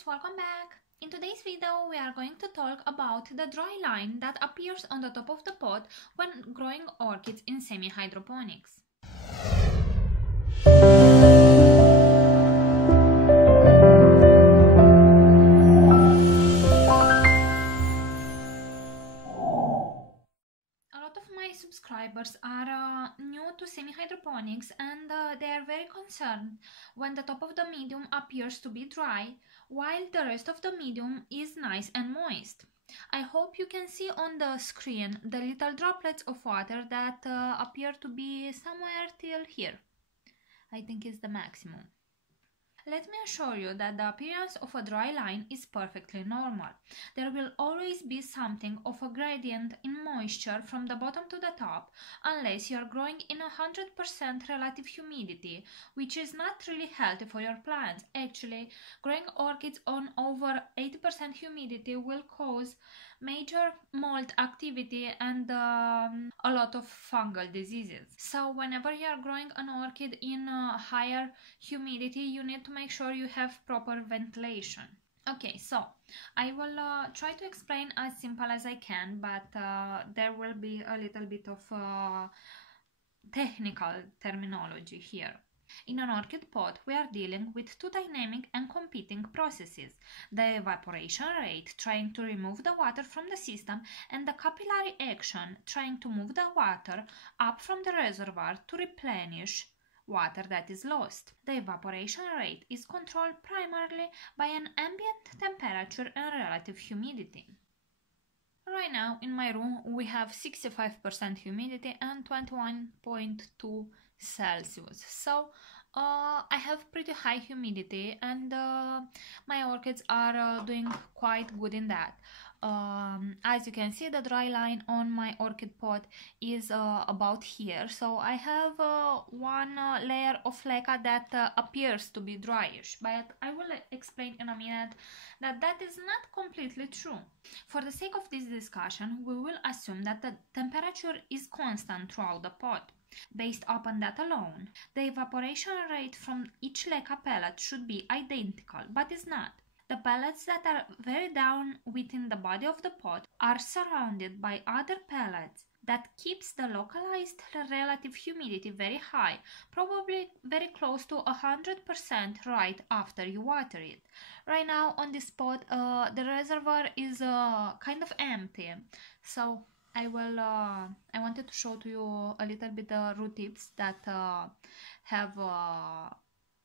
guys, welcome back! In today's video we are going to talk about the dry line that appears on the top of the pot when growing orchids in semi-hydroponics. Subscribers are new to semi-hydroponics and they are very concerned when the top of the medium appears to be dry while the rest of the medium is nice and moist. I hope you can see on the screen the little droplets of water that appear to be somewhere till here. I think it's the maximum. Let me assure you that the appearance of a dry line is perfectly normal. There will always be something of a gradient in moisture from the bottom to the top, unless you are growing in 100% relative humidity, which is not really healthy for your plants. Actually, growing orchids on over 80% humidity will cause major mold activity and a lot of fungal diseases. So whenever you are growing an orchid in higher humidity, you need to make sure you have proper ventilation. Okay, so I will try to explain as simple as I can, but there will be a little bit of technical terminology here. In an orchid pot, we are dealing with two dynamic and competing processes: the evaporation rate, trying to remove the water from the system, and the capillary action, trying to move the water up from the reservoir to replenish water that is lost. The evaporation rate is controlled primarily by an ambient temperature and relative humidity. Right now in my room we have 65% humidity and 21.2 Celsius, so I have pretty high humidity and my orchids are doing quite good in that. As you can see, the dry line on my orchid pot is about here, so I have one layer of leca that appears to be dryish, but I will explain in a minute that that is not completely true. For the sake of this discussion, we will assume that the temperature is constant throughout the pot. Based upon that alone, the evaporation rate from each leca pellet should be identical, but is not. The pellets that are very down within the body of the pot are surrounded by other pellets that keeps the localized relative humidity very high, probably very close to 100% right after you water it. Right now on this pot, the reservoir is kind of empty, so I wanted to show to you a little bit the root tips that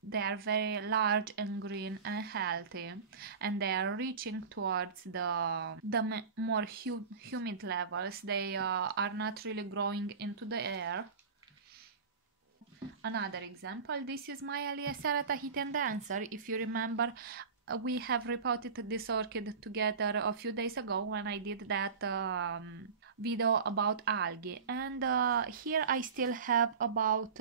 they are very large and green and healthy, and they are reaching towards the more humid levels. They are not really growing into the air. Another example, this is my Alliacerata hidden dancer. If you remember, we have repotted this orchid together a few days ago when I did that video about algae, and here I still have about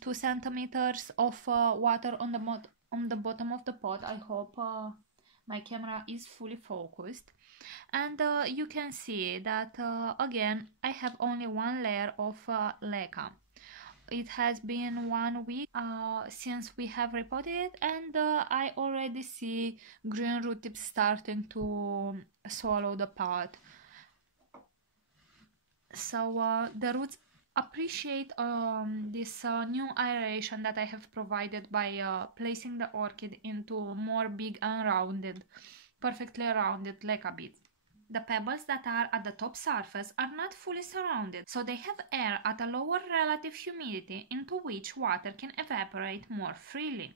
2 centimeters of water on the bottom of the pot. I hope my camera is fully focused, and you can see that again I have only one layer of leca. It has been 1 week since we have repotted it, and I already see green root tips starting to swallow the pot. So the roots appreciate this new aeration that I have provided by placing the orchid into more big and rounded, perfectly rounded leca beads. The pebbles that are at the top surface are not fully surrounded, so they have air at a lower relative humidity into which water can evaporate more freely.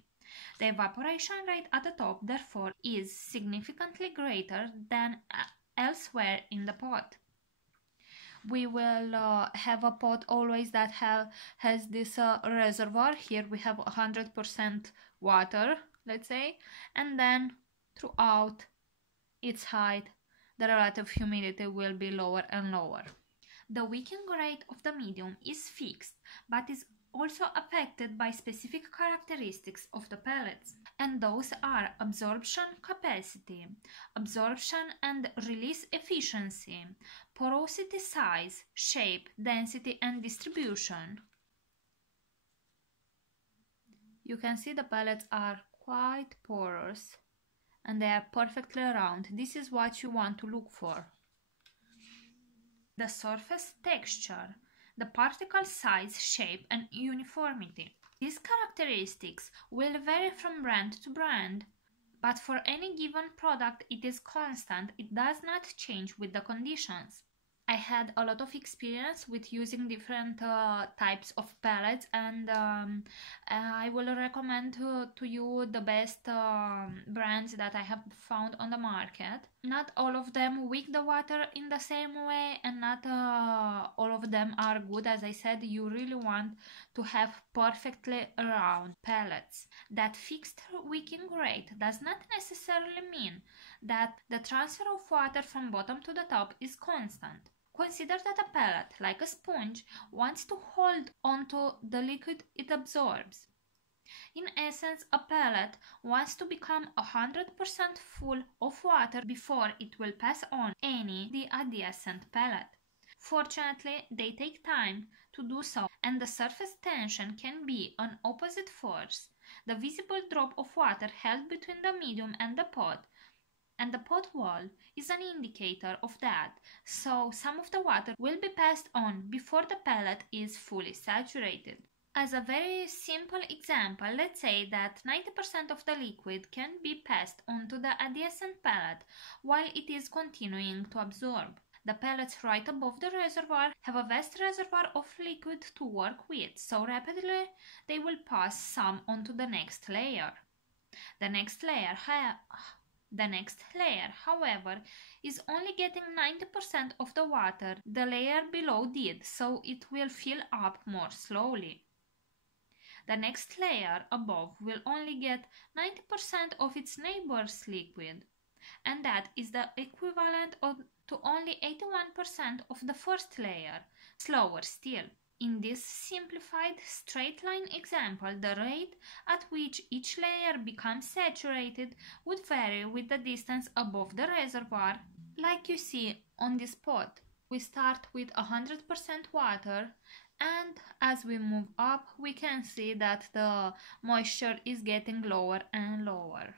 The evaporation rate at the top, therefore, is significantly greater than elsewhere in the pot. We will have a pot always that has this reservoir. Here we have 100% water, let's say, and then throughout its height the relative humidity will be lower and lower. The wicking rate of the medium is fixed, but is also affected by specific characteristics of the pellets, and those are absorption capacity, absorption and release efficiency, porosity size, shape, density and distribution. You can see the pellets are quite porous and they are perfectly round. This is what you want to look for. The surface texture, the particle size, shape and uniformity. These characteristics will vary from brand to brand, but for any given product it is constant. It does not change with the conditions. I had a lot of experience with using different types of pellets, and I will recommend to you the best brands that I have found on the market. Not all of them wick the water in the same way, and not all of them are good. As I said, you really want to have perfectly round pellets. That fixed wicking rate does not necessarily mean that the transfer of water from bottom to the top is constant. Consider that a pellet, like a sponge, wants to hold onto the liquid it absorbs. In essence, a pellet wants to become 100% full of water before it will pass on the adjacent pellet. Fortunately, they take time to do so, and the surface tension can be an opposite force. The visible drop of water held between the medium and the pot wall is an indicator of that, so some of the water will be passed on before the pellet is fully saturated. As a very simple example, let's say that 90% of the liquid can be passed on to the adjacent pellet while it is continuing to absorb. The pellets right above the reservoir have a vast reservoir of liquid to work with, so rapidly they will pass some onto the next layer. The next layer, however, is only getting 90% of the water the layer below did, so it will fill up more slowly. The next layer above will only get 90% of its neighbor's liquid, and that is the equivalent to only 81% of the first layer, slower still. In this simplified straight line example, the rate at which each layer becomes saturated would vary with the distance above the reservoir. Like you see on this pot, we start with 100% water, and as we move up, we can see that the moisture is getting lower and lower.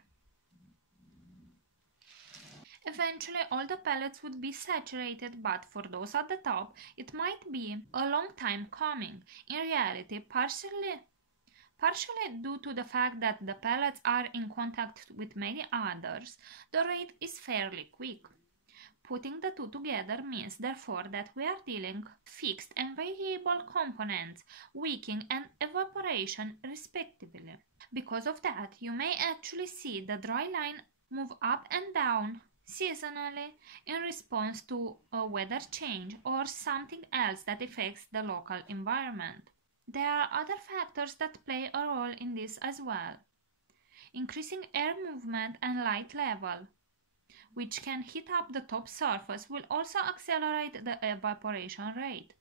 Eventually, all the pellets would be saturated, but for those at the top, it might be a long time coming. In reality, partially due to the fact that the pellets are in contact with many others, the rate is fairly quick. Putting the two together means, therefore, that we are dealing with fixed and variable components, wicking and evaporation respectively. Because of that, you may actually see the dry line move up and down seasonally in response to a weather change or something else that affects the local environment. There are other factors that play a role in this as well. Increasing air movement and light level, which can heat up the top surface, will also accelerate the evaporation rate.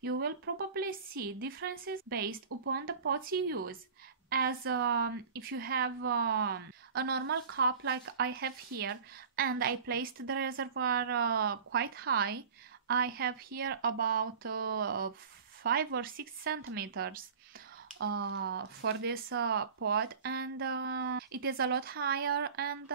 You will probably see differences based upon the pots you use, as if you have a normal cup like I have here, and I placed the reservoir quite high. I have here about 5 or 6 centimeters for this pot, and it is a lot higher, and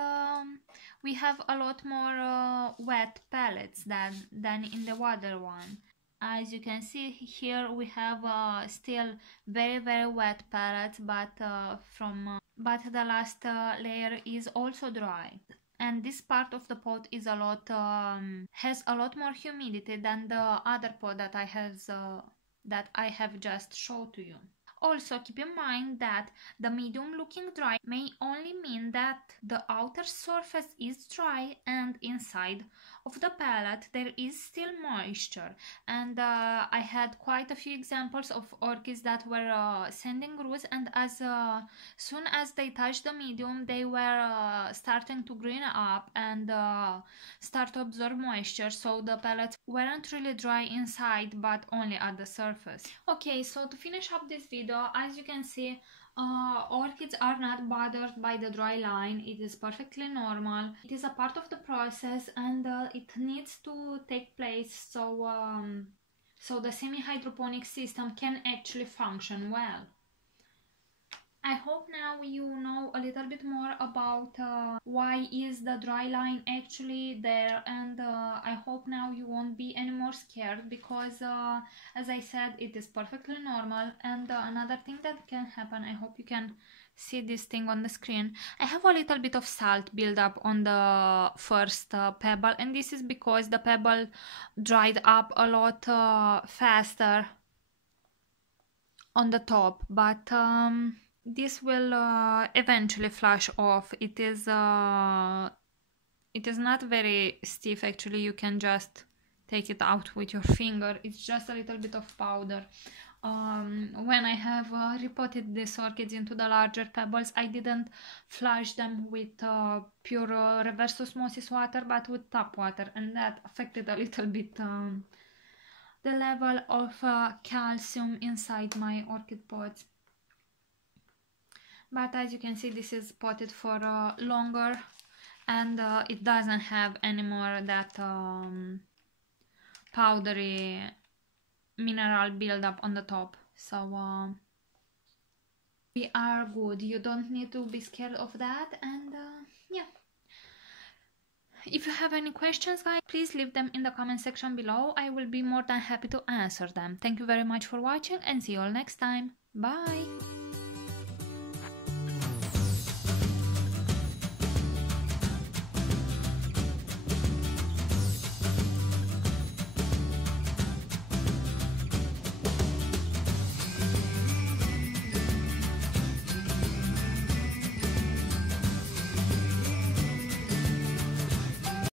we have a lot more wet pellets than in the water one. As you can see here, we have still very wet pellets, but the last layer is also dry, and this part of the pot is has a lot more humidity than the other pot that I have just showed to you. Also, keep in mind that the medium looking dry may only mean that the outer surface is dry and inside of the pellet there is still moisture, and I had quite a few examples of orchids that were sending roots, and as soon as they touched the medium they were starting to green up and start to absorb moisture, so the pellets weren't really dry inside but only at the surface. Okay, so to finish up this video, as you can see, orchids are not bothered by the dry line. It is perfectly normal. It is a part of the process, and it needs to take place so the semi-hydroponic system can actually function well. I hope now you know a little bit more about why is the dry line actually there, and I hope now you won't be any more scared, because as I said, it is perfectly normal. And another thing that can happen, I hope you can see this thing on the screen. I have a little bit of salt buildup on the first pebble, and this is because the pebble dried up a lot faster on the top, but this will eventually flush off. It is not very stiff actually. You can just take it out with your finger. It's just a little bit of powder. When I have repotted these orchids into the larger pebbles, I didn't flush them with pure reverse osmosis water, but with tap water, and that affected a little bit the level of calcium inside my orchid pots. But as you can see, this is potted for longer, and it doesn't have anymore that powdery mineral buildup on the top, so we are good. You don't need to be scared of that. And yeah, if you have any questions, guys, please leave them in the comment section below. I will be more than happy to answer them. Thank you very much for watching, and see you all next time. Bye.